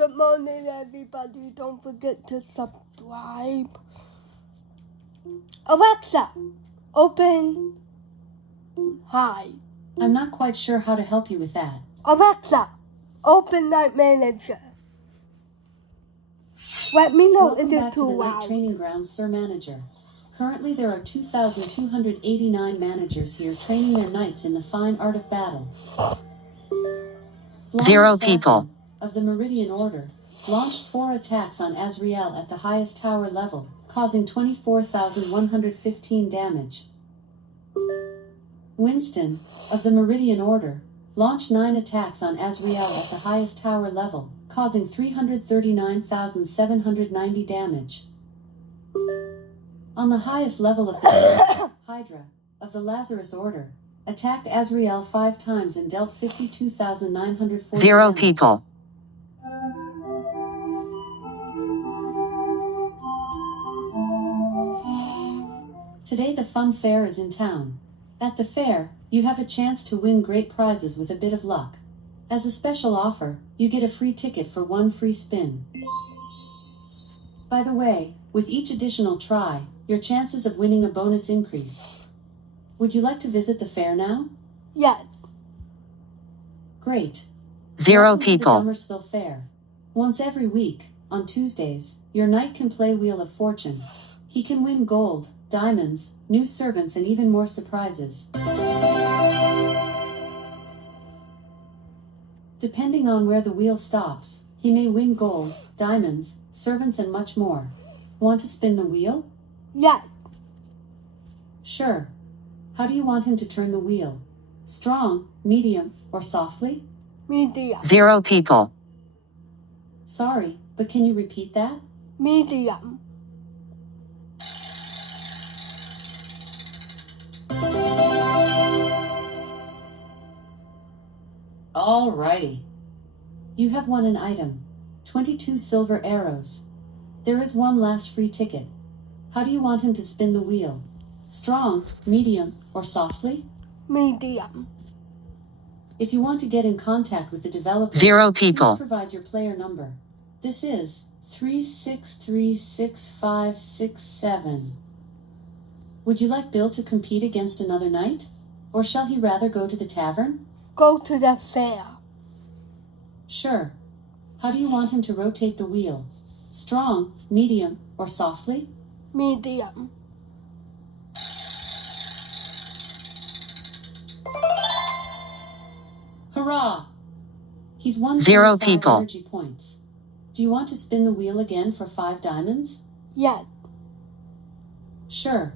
Good morning, everybody. Don't forget to subscribe. Alexa, open. Hi. I'm not quite sure how to help you with that. Alexa, open Night Manager. Let me know Welcome if back it's to too the Night loud. Training Grounds, Sir Manager. Currently there are 2,289 managers here training their knights in the fine art of battle. Blind 0 Assassin people. Of the Meridian Order launched 4 attacks on Azrael at the highest tower level, causing 24,115 damage. Winston, of the Meridian Order, launched 9 attacks on Azrael at the highest tower level, causing 339,790 damage. On the highest level of the Hydra, of the Lazarus Order, attacked Azrael 5 times and dealt 52,940 0 damage. people. Today the fun fair is in town. At the fair, you have a chance to win great prizes with a bit of luck. As a special offer, you get a free ticket for 1 free spin. By the way, with each additional try, your chances of winning a bonus increase. Would you like to visit the fair now? Yes. Great. 0 Welcome people. to the Dummersville Fair. Once every week, on Tuesdays, your knight can play Wheel of Fortune. He can win gold, diamonds, new servants, and even more surprises. Depending on where the wheel stops, he may win gold, diamonds, servants, and much more. Want to spin the wheel? Yes. Sure. How do you want him to turn the wheel? Strong, medium, or softly? Medium. 0 people. Sorry, but can you repeat that? Medium. Alrighty. You have won an item. 22 silver arrows. There is one last free ticket. How do you want him to spin the wheel? Strong, medium, or softly? Medium. If you want to get in contact with the developers, 0 people. please provide your player number. This is 3636567. Would you like Bill to compete against another knight? Or shall he rather go to the tavern? Go to the fair. Sure. How do you want him to rotate the wheel? Strong, medium, or softly? Medium. Hurrah! He's won 0 25 people. energy points. Do you want to spin the wheel again for 5 diamonds? Yes. Sure.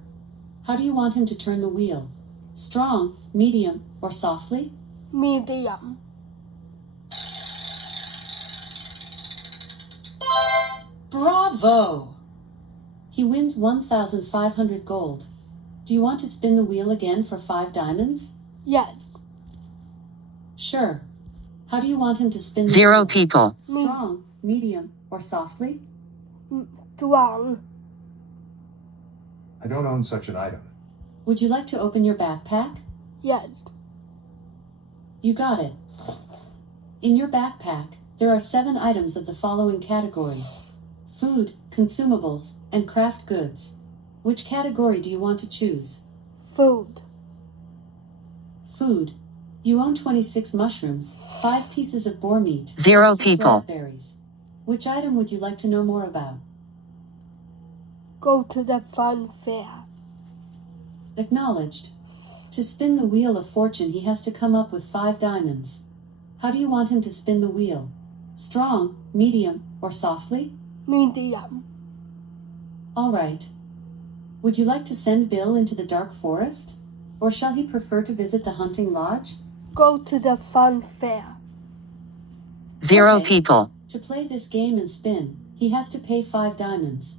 How do you want him to turn the wheel? Strong, medium, or softly? Medium. Bravo! He wins 1,500 gold. Do you want to spin the wheel again for 5 diamonds? Yes. Sure. How do you want him to spin the 0 wheel? people. Strong, medium, or softly? Strong. I don't own such an item. Would you like to open your backpack? Yes. You got it. In your backpack, there are 7 items of the following categories: food, consumables, and craft goods. Which category do you want to choose? Food. Food. You own 26 mushrooms, 5 pieces of boar meat, 0 and 6 people. raspberries. Which item would you like to know more about? Go to the fun fair. Acknowledged. To spin the Wheel of Fortune, he has to come up with 5 diamonds. How do you want him to spin the wheel? Strong, medium, or softly? Medium. All right. Would you like to send Bill into the dark forest? Or shall he prefer to visit the hunting lodge? Go to the fun fair. 0 Okay. people. To play this game and spin, he has to pay 5 diamonds.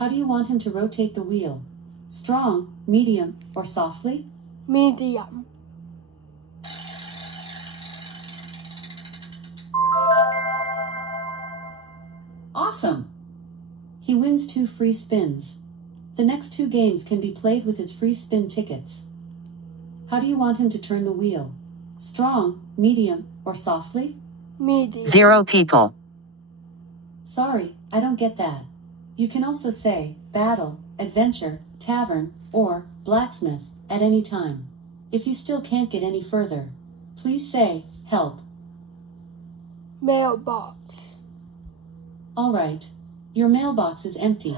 How do you want him to rotate the wheel? Strong, medium, or softly? Medium. Awesome! He wins 2 free spins. The next 2 games can be played with his free spin tickets. How do you want him to turn the wheel? Strong, medium, or softly? Medium. 0 people. Sorry, I don't get that. You can also say battle, adventure, tavern, or blacksmith at any time. If you still can't get any further, please say help. Mailbox. Alright. Your mailbox is empty.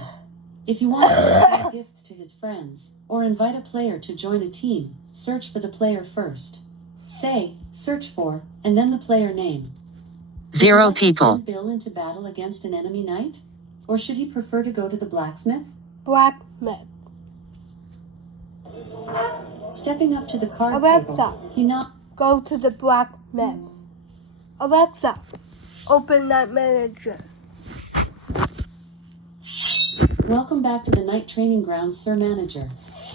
If you want to give gifts to his friends, or invite a player to join a team, search for the player first. Say, search for, and then the player name. Would you 0 like to people. send Bill into battle against an enemy knight? Or should he prefer to go to the blacksmith? Blacksmith. Stepping up to the card Alexa. table, he not. Go to the blacksmith. Alexa, open that manager. Welcome back to the Knight Training Grounds, Sir Manager.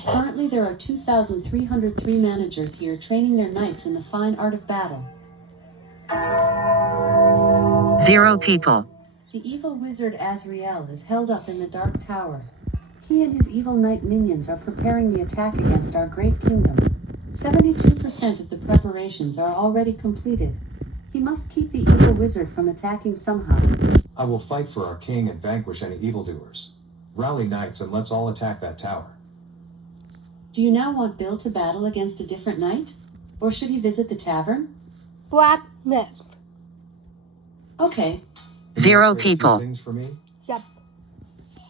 Currently there are 2,303 managers here training their knights in the fine art of battle. 0 people. The evil wizard Azrael is held up in the Dark Tower. He and his evil knight minions are preparing the attack against our great kingdom. 72% of the preparations are already completed. He must keep the evil wizard from attacking somehow. I will fight for our king and vanquish any evildoers. Rally knights and let's all attack that tower. Do you now want Bill to battle against a different knight? Or should he visit the tavern? Blacksmith. Okay. 0 Upgrade a few people. Things for me? Yep.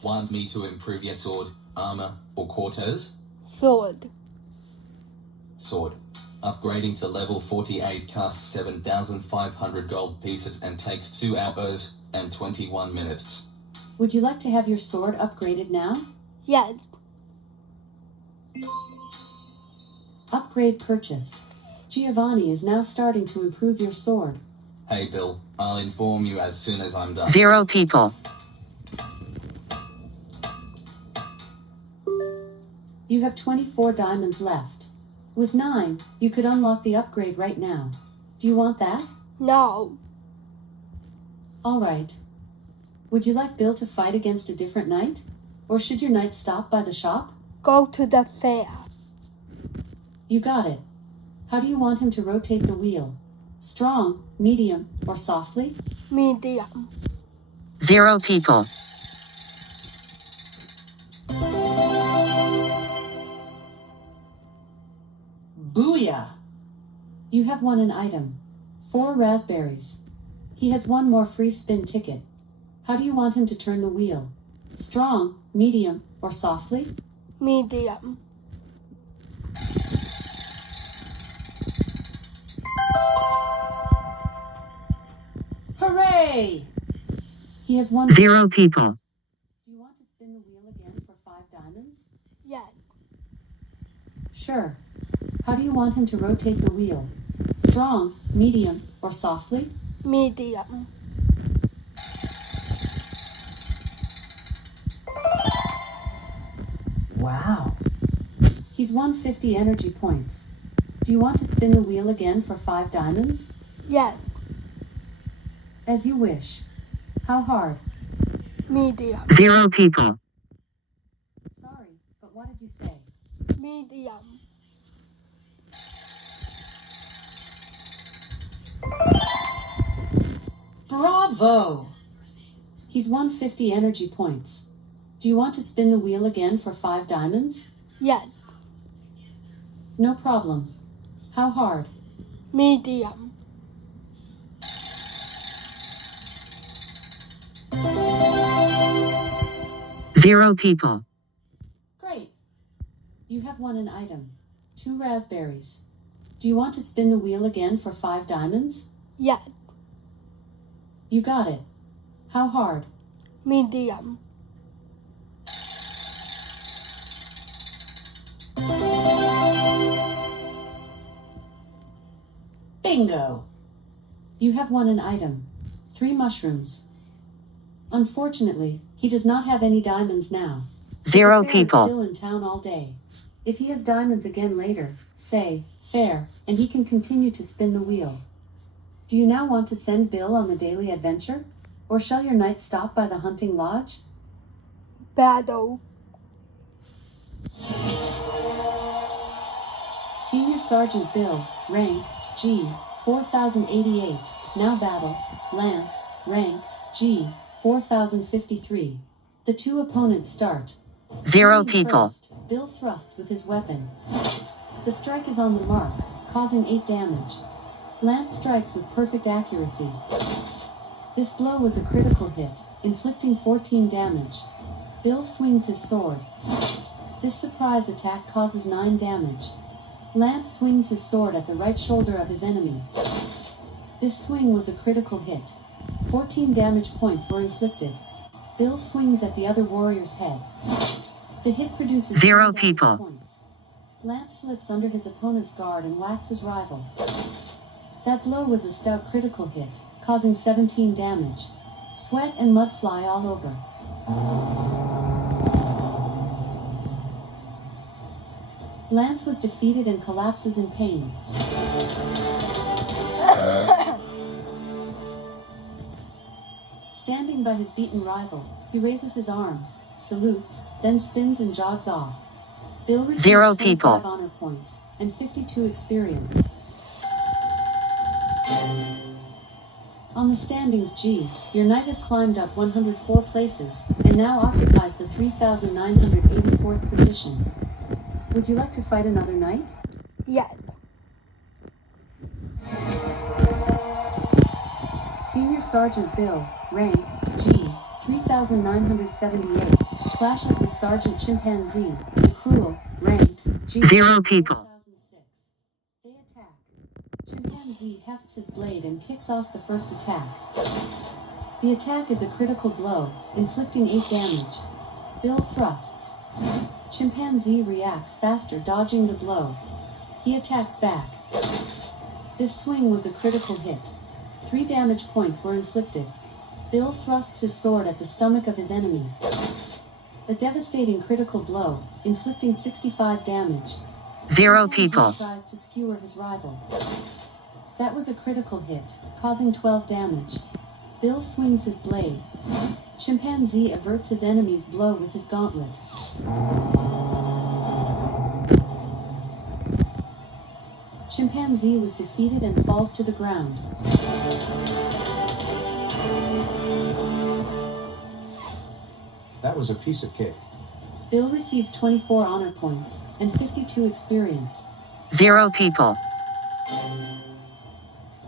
Want me to improve your sword, armor, or quarters? Sword. Sword. Upgrading to level 48 costs 7,500 gold pieces and takes 2 hours and 21 minutes. Would you like to have your sword upgraded now? Yes. Upgrade purchased. Giovanni is now starting to improve your sword. Hey Bill, I'll inform you as soon as I'm done. 0 people. You have 24 diamonds left. With 9, you could unlock the upgrade right now. Do you want that? No. Alright. Would you like Bill to fight against a different knight? Or should your knight stop by the shop? Go to the fair. You got it. How do you want him to rotate the wheel? Strong, medium, or softly? Medium. 0 people. Booyah! You have won an item. 4 raspberries. He has 1 more free spin ticket. How do you want him to turn the wheel? Strong, medium, or softly? Medium. Hooray! He has 1. 0 people. Do you want to spin the wheel again for 5 diamonds? Yes. Sure. How do you want him to rotate the wheel? Strong, medium, or softly? Medium. Wow. He's won 50 energy points. Do you want to spin the wheel again for 5 diamonds? Yes. As you wish. How hard? Medium. 0 people. Sorry, but what did you say? Medium. Bravo! He's won 50 energy points. Do you want to spin the wheel again for 5 diamonds? Yes. No problem. How hard? Medium. Zero people. Great. You have won an item. 2 raspberries. Do you want to spin the wheel again for 5 diamonds? Yes. You got it. How hard? Medium. Bingo! You have won an item. 3 mushrooms. Unfortunately, he does not have any diamonds now. 0 The fair is people. still in town all day. If he has diamonds again later, say, fair, and he can continue to spin the wheel. Do you now want to send Bill on the daily adventure? Or shall your knight stop by the hunting lodge? Battle. Senior Sergeant Bill, rank, G, 4088, now battles, Lance, rank, G, 4,053. The two opponents start. 0 Shooting people. first, Bill thrusts with his weapon. The strike is on the mark, causing 8 damage. Lance strikes with perfect accuracy. This blow was a critical hit, inflicting 14 damage. Bill swings his sword. This surprise attack causes 9 damage. Lance swings his sword at the right shoulder of his enemy. This swing was a critical hit. 14 damage points were inflicted. Bill swings at the other warrior's head. The hit produces 0 10 damage people. points. Lance slips under his opponent's guard and whacks his rival. That blow was a stout critical hit, causing 17 damage. Sweat and mud fly all over. Lance was defeated and collapses in pain. Standing by his beaten rival, he raises his arms, salutes, then spins and jogs off. Bill receives 0 25 people. honor points and 52 experience. On the standings G, your knight has climbed up 104 places, and now occupies the 3,984th position. Would you like to fight another knight? Yes. Senior Sergeant Bill, rank G, 3,978, clashes with Sergeant Chimpanzee, the Cruel, rank G, 0 people. 4006. They attack. Chimpanzee hefts his blade and kicks off the first attack. The attack is a critical blow, inflicting 8 damage. Bill thrusts. Chimpanzee reacts faster, dodging the blow. He attacks back. This swing was a critical hit. 3 damage points were inflicted. Bill thrusts his sword at the stomach of his enemy. A devastating critical blow, inflicting 65 damage. 0 Chimpanzee people. tries to skewer his rival. That was a critical hit, causing 12 damage. Bill swings his blade. Chimpanzee averts his enemy's blow with his gauntlet. Chimpanzee was defeated and falls to the ground. That was a piece of cake. Bill receives 24 honor points and 52 experience. 0 people.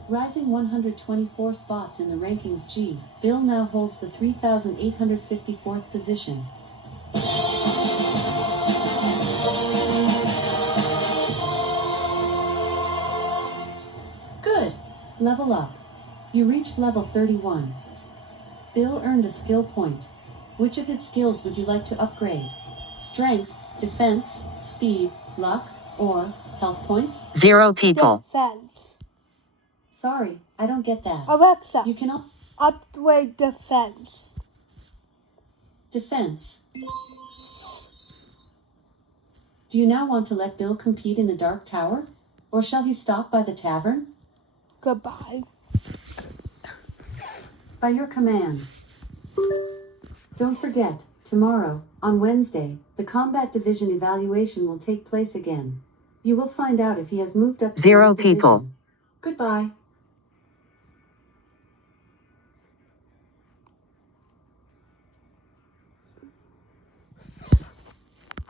Rising 124 spots in the rankings G, Bill now holds the 3,854th position. Good! Level up. You reached level 31. Bill earned a skill point. Which of his skills would you like to upgrade? Strength, defense, speed, luck, or health points? 0 people. Defense. Sorry, I don't get that. Alexa, You can upgrade defense. Defense. Do you now want to let Bill compete in the Dark Tower? Or shall he stop by the tavern? Goodbye. By your command. Don't forget, tomorrow, on Wednesday, the Combat Division evaluation will take place again. You will find out if he has moved up to 0 the new people. division. Goodbye.